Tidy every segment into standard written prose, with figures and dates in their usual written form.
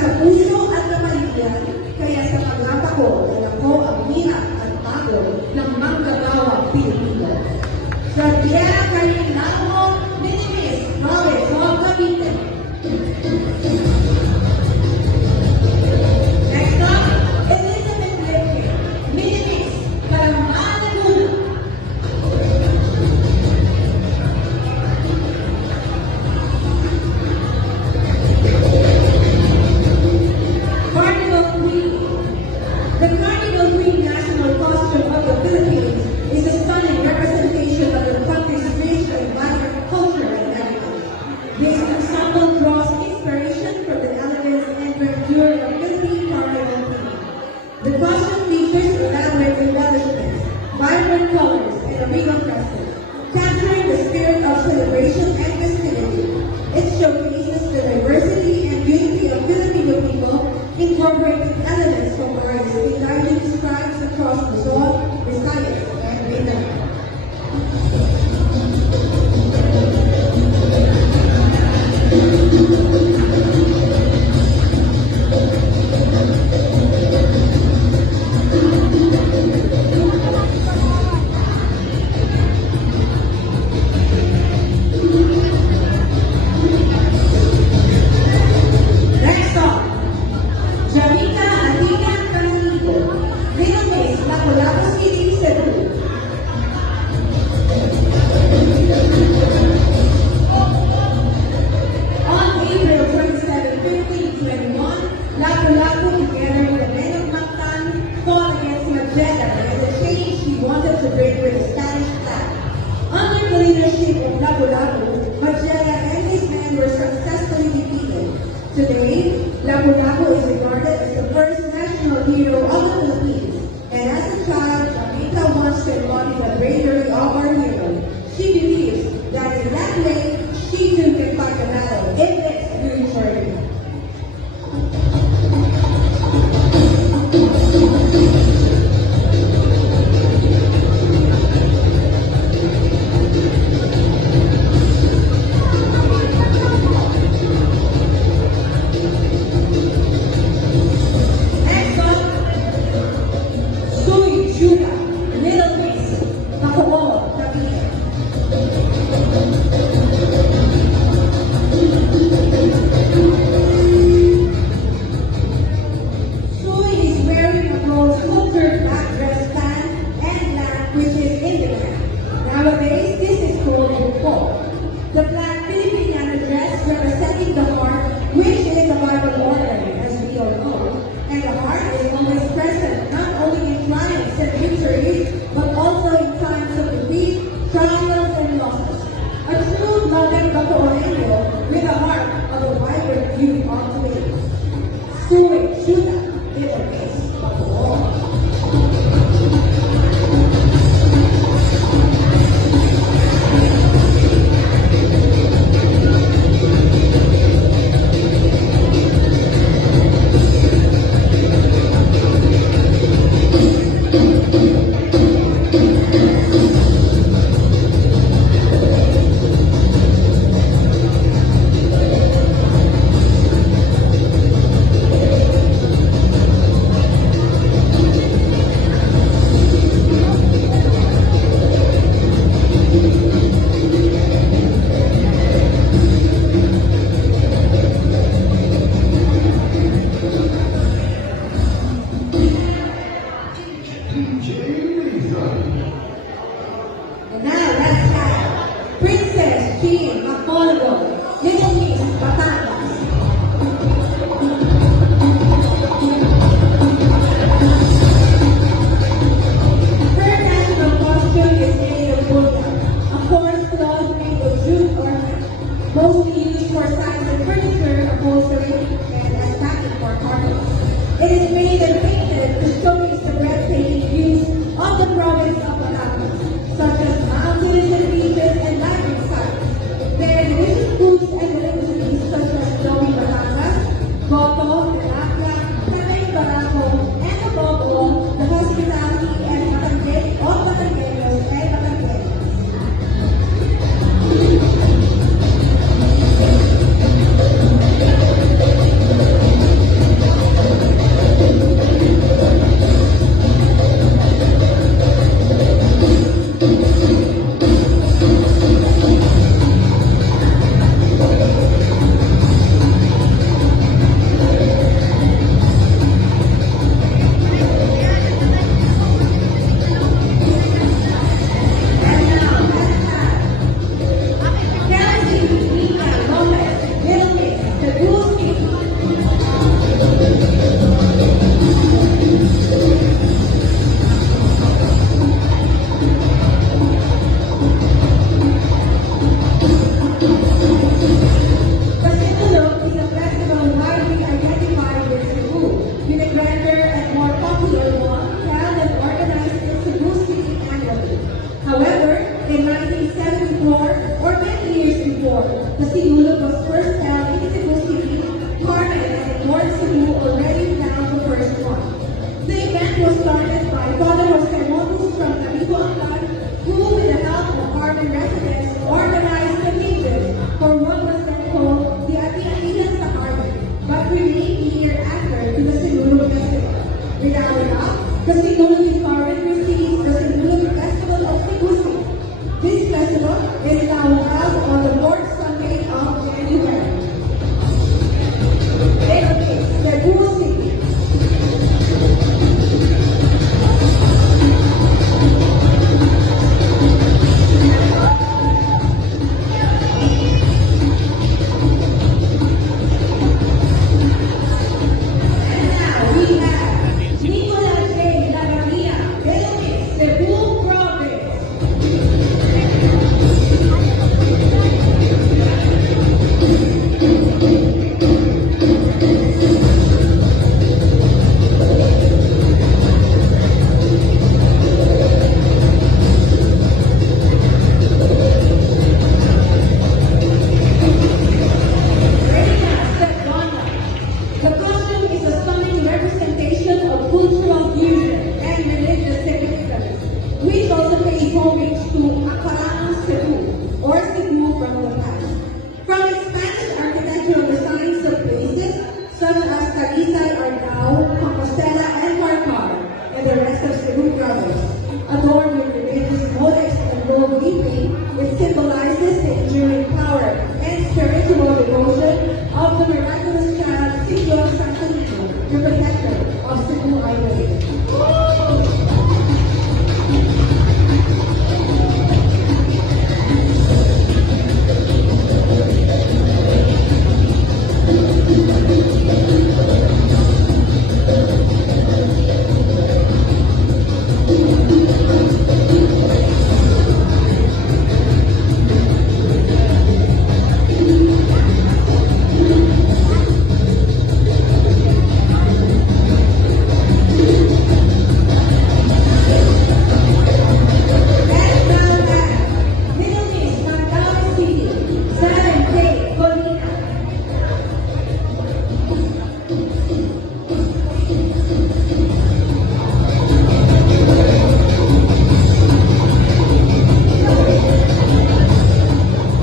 sa puso at kamalian, kaya sa pagkata ko, alam ko ang hirap at pagod ng manggagawang Pilipino. Sa Tierra Carinamo, Minimis, Province of Cavite. Next up, Elizabeth Lepe, Minimis, Calamba, Laguna. Cardinal Queen. The Cardinal Queen national costume of the Philippines is a stunning representation of the country's rich and vibrant culture and heritage. This ensemble draws inspiration from the elegance and grandeur of Philippine Cardinal Queen. The costume features elaborate embellishments, vibrant colors, and a regal presence, capturing the spirit of celebration and festivity. It showcases the diversity and unity of Filipino people, incorporating elements from various indigenous tribes across Luzon, Visayas, and Mindanao. Next up, Jamaica Athena Cananico, Vietnamese, Lapu-Lapu City, Cebu. On April 27, 1521, Lapu-Lapu, together with the men of Mactan, fought against Magellan and the change he wanted to bring with the Spanish flag. Under the leadership of Lapu-Lapu, Magellan and his men were successfully defeated. Today, Lapu-Lapu is regarded as the first national hero of the Philippines, and as a child, Jamaica wants to embody the bravery of our hero. She believes that in that way, she too can fight the battle in this new journey. Next up, Sui Juda, Little Miss, Bacoor, Cavite. Sui is wearing a rose-colored black dress pant and black, which is Indian. Nowadays, this is called buko. The black Filipiniana dress representing the heart, which is a Bible ordinary, as we all know. And the heart is always present, not only in triumphs and victories, but also in times of defeat, trials, and losses. A true loving Bacooreno with a heart of a vibrant youth of today. Sui Juda, Little Miss, Bacoor. And now let's have Princess Jean Mapolgo, Little Miss Batangas. Her national costume is made of bullion, a coarse cloth made of jute ornament, mostly used for signs and furniture, upholstery, and as backing for carpets. It is made and painted to showcase the breathtaking views of the province of Batangas, such as mountains and beaches and landing sites. There are delicious foods and delicacies such as Joey Batangas, Goto, Tilapia, Tanay Barako, and above all, the hospitality and Batangas of Batangueños and Batangueñas. such as Talisay, Argao, Compostela, and Marcar, and the rest of Cebu province. Adorned with religious motifs and gold weaving, it symbolizes the enduring power and spiritual devotion of the miraculous child Signor Santo Niño, the protector of Cebu Island.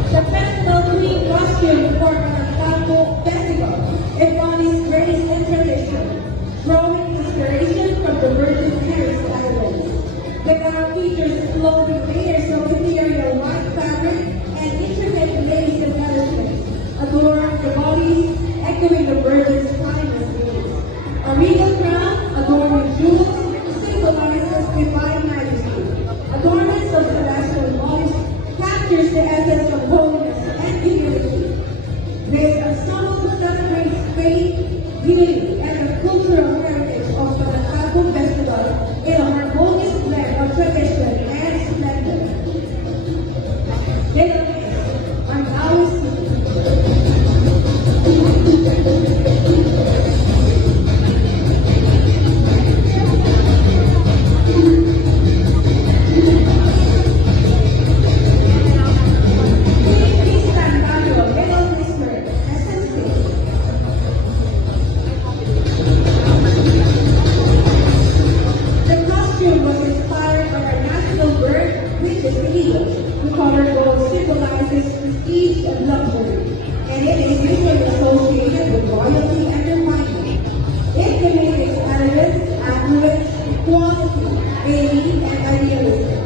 The festival queen costume for the Calvo Festival embodies grace and tradition, drawing inspiration from the Virgin Mary's Islands. The gown features flowing layers of ethereal white fabric and intricate lace embellishments, adorning the bodies, echoing the Virgin's finest days. A regal crown adorned with jewels symbolizes divine majesty. Adornments of celestial motifs captures the essence of holiness and humility. They are symbols to celebrate faith, unity, and the cultural heritage of the Calvo Festival in a harmonious blend of tradition and splendor. They are now The costume was inspired by our national bird, which is the eagle. The color gold symbolizes prestige and luxury, and it is usually associated with royalty and refinement. It communicates elegance, affluence, quality, beauty, and idealism.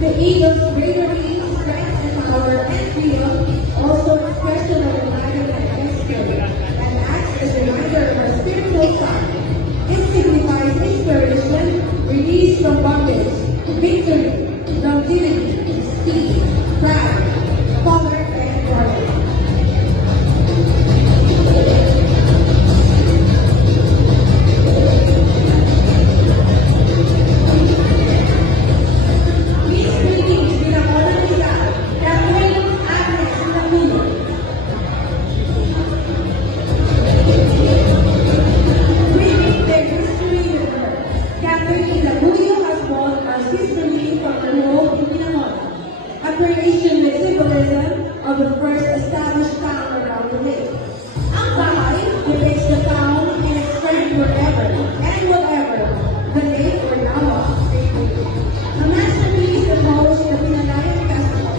The eagle's bravery, strength, and power and freedom also expression of enlightenment and spirit, and acts as a reminder of our spiritual side. It signifies inspiration, release from bondage, victory, longevity, speed, pride, power, and glory. These greetings with a modern style, Catherine Agnes Namuno. Bringing their history with her. Catherine Isabuyo has won our history from her home in Pinamona, a creation with symbolism of the first established town around the lake. Ang bahay depicts the town and its strength wherever and whatever the lake or nawa may be. A masterpiece that holds the Pinalayan Festival.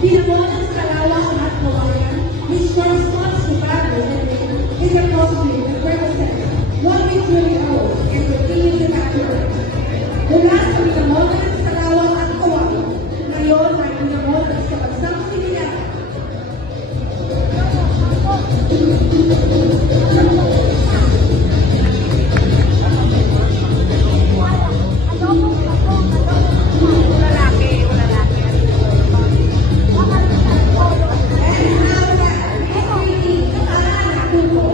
Pinamonang Kalawang at Kawayan, which corresponds to family and lake, is a costume that represents what we truly owe and continue to capture. Mula sa Pinamonang Kalawang at Kawayan, ngayon ay Pinamonang sa bansang Pilipinas. And now that is greeting Alana Kuko.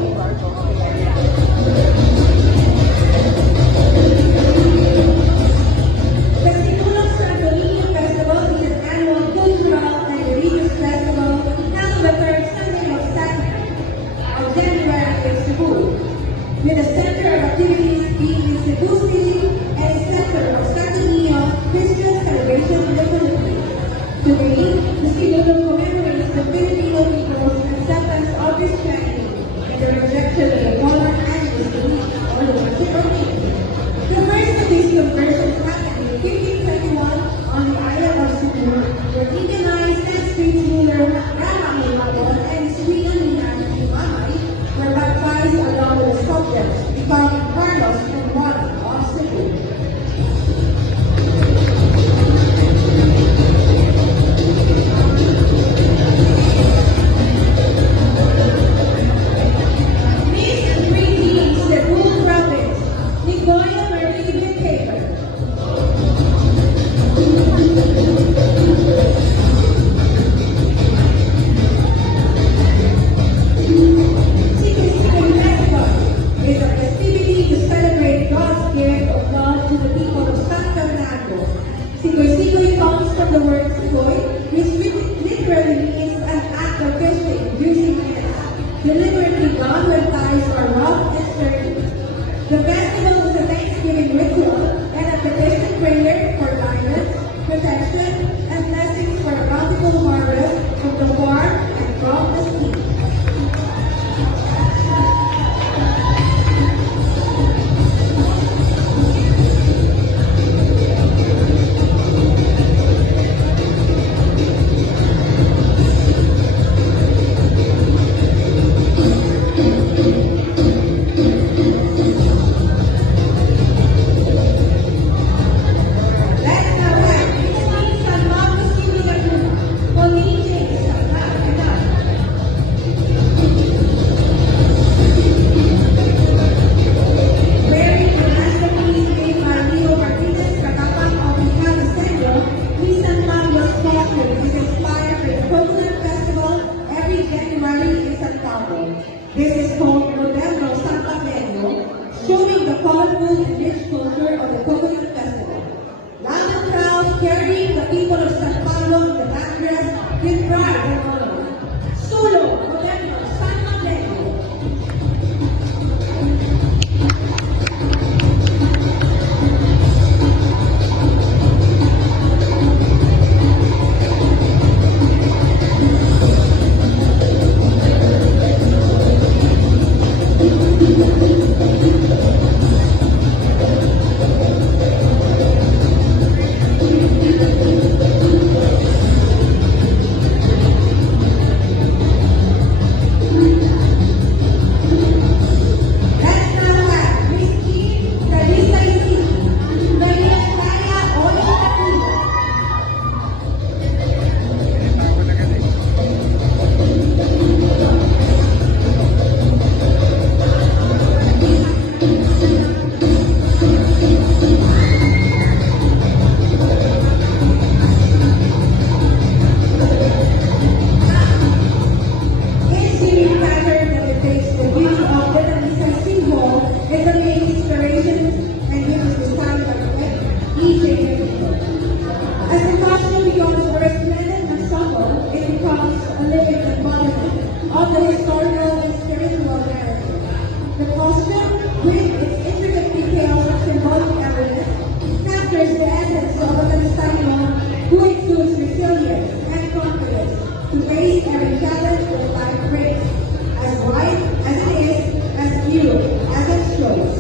The Sinulog Santo Niño Festival is an annual cultural and religious festival held the third Sunday of January in Cebu, with a center of activities being in Cebu City and a center of Santo Niño Christian celebration in the Philippines. Today, the Sinulog commemorates the Filipino people's acceptance of Christianity and the rejection of the modern animist belief or the worship of nature. The first of these conversions happened in 1521 on the island of Cebu, where Indianized and street ruler Rama Hilapon and Sweden Mamay were baptized along from Carlos and Juan of Cebu. Miss and Preteen Cebu Province, Nicoya Marie Taylor. Secret Festival is a festivity to celebrate God's gift of love to the people of San Fernando. Sikoy comes from the word sikoy, which literally means an act of fishing using nets. Deliberately gone when ties are rough and sturdy. The festival is a Thanksgiving ritual and a petition prayer for guidance, protection, and blessings for a bountiful harvest from the farm and from the sea. Let's now have Christine San Marcos City Laguna, Pauline James San Marcos. Wearing the national police name Mario Martinez Katapang of Icano Centro, Miss San Marcos costume is inspired by the Coconut Festival every January in San Pablo. This is called Moderno Santa Pedro, showing the colorful and rich culture of the Coconut Festival. Loud and proud, carrying the people of San Pablo in the back dress with pride and honor. Solo, Moderno Santa Pedro. Let's now have Christine Carissa Isidro, Maria Clara Oyo Aquino. His series pattern that depicts the beauty of Vietnamese symbol is the main inspiration and gives the style of each individual. As the costume becomes a resplendent ensemble, it becomes a living embodiment of the historical and spiritual narrative. The costume, with its intricate details of symbolic evidence, captures the essence of a Palestinian who exudes resilience and confidence to face every challenge that life brings, as wide as it is, as few as it shows.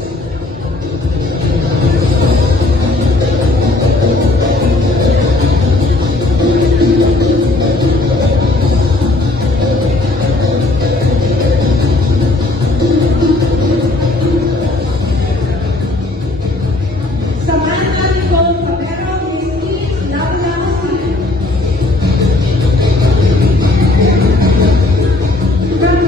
Samantha Nicole Cabero, Miss Teens, Lapu-Lapu City. From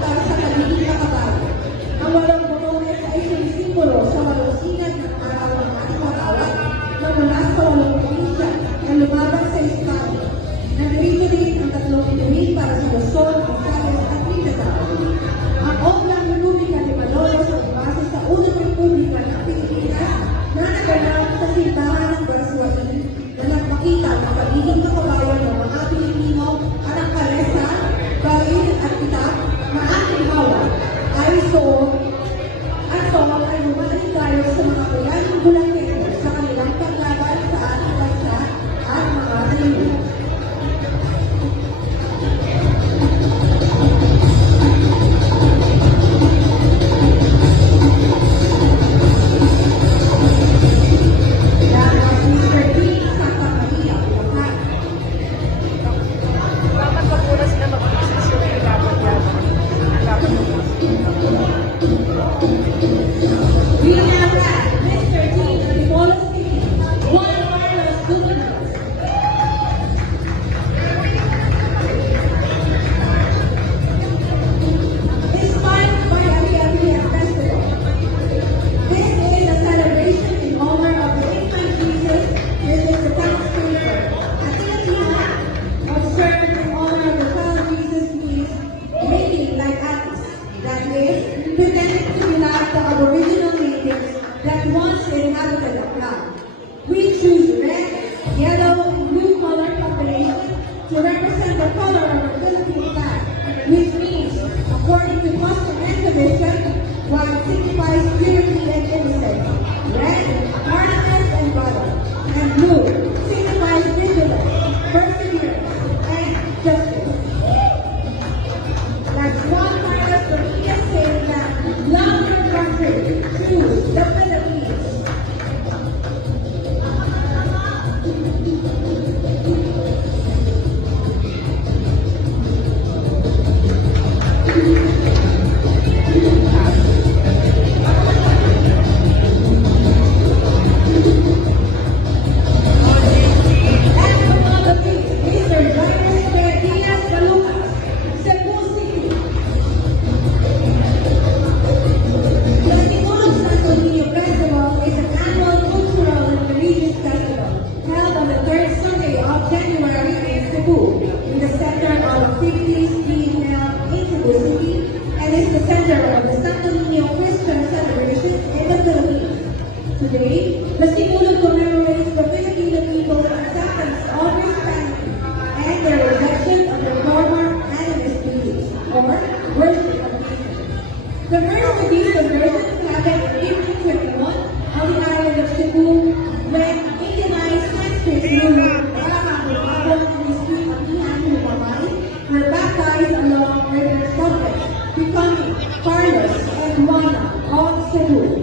para sa pagiging makabago. Ang walong botones ay sumisimbolo sa walong sinag ng araw ng ating mag-awat na mula sa walong probinsya na lumabas sa Estado. Nandito rin ang tatlong inumin para sa Luzon, Visayas at Mindanao. Ang Oplang Republika de Malolos ay base sa Unang Republika ng Pilipinas na naganap sa simbahan ng Graduation na nagpakita ng pagiging makabayan ng mga Pilipino at ang karesan, bayin at kitab na ating hawak ay ay bumalik tayo sa mga kuyanong Bulakenyo sa kanilang paglaban sa ating bansa at mga kaibigan. Dapat wag muna sila mag-isasyon yung dapat yan. Dapat We now have Mr. T. Antipolo speaking, one of our most governors. Inspired by Aria Festival, this is a celebration in honor of the infant Jesus, which is the Thanksgiving. Atia observed in honor of the child Jesus means making like Atis, that is, pretending to be like the Aboriginal natives that once inhabited the land. We choose red, yellow, and blue color combination to represent the color of the Philippine flag, which means, according to custom and tradition, white signifies purity and innocence, red, ornaments and valor, and blue signifies vigilance, perseverance, and justice. Like Juan Carlos Rodriguez saying that, love your country, choose the Philippines. And from all the things, Mr. Jairus Diaz Galucas, Cebu City. The Timog Santo Niño Festival is an annual cultural and religious festival held on the third Sunday of January in Cebu, in the center of activities being held in Cebu City, and is the center of the Santo Niño Christian celebration in the Philippines. Today, the Sinulog commemorates the Filipino people's acceptance of Christianity and their rejection of their former animist beliefs, or worship of Jesus. The first of these conversions happened in 1821 on the island of Cebu when Indianized Sanskrit ruler Rahman and his three Atihan Humamay were baptized along River Summit, becoming Carlos and Juana of Cebu.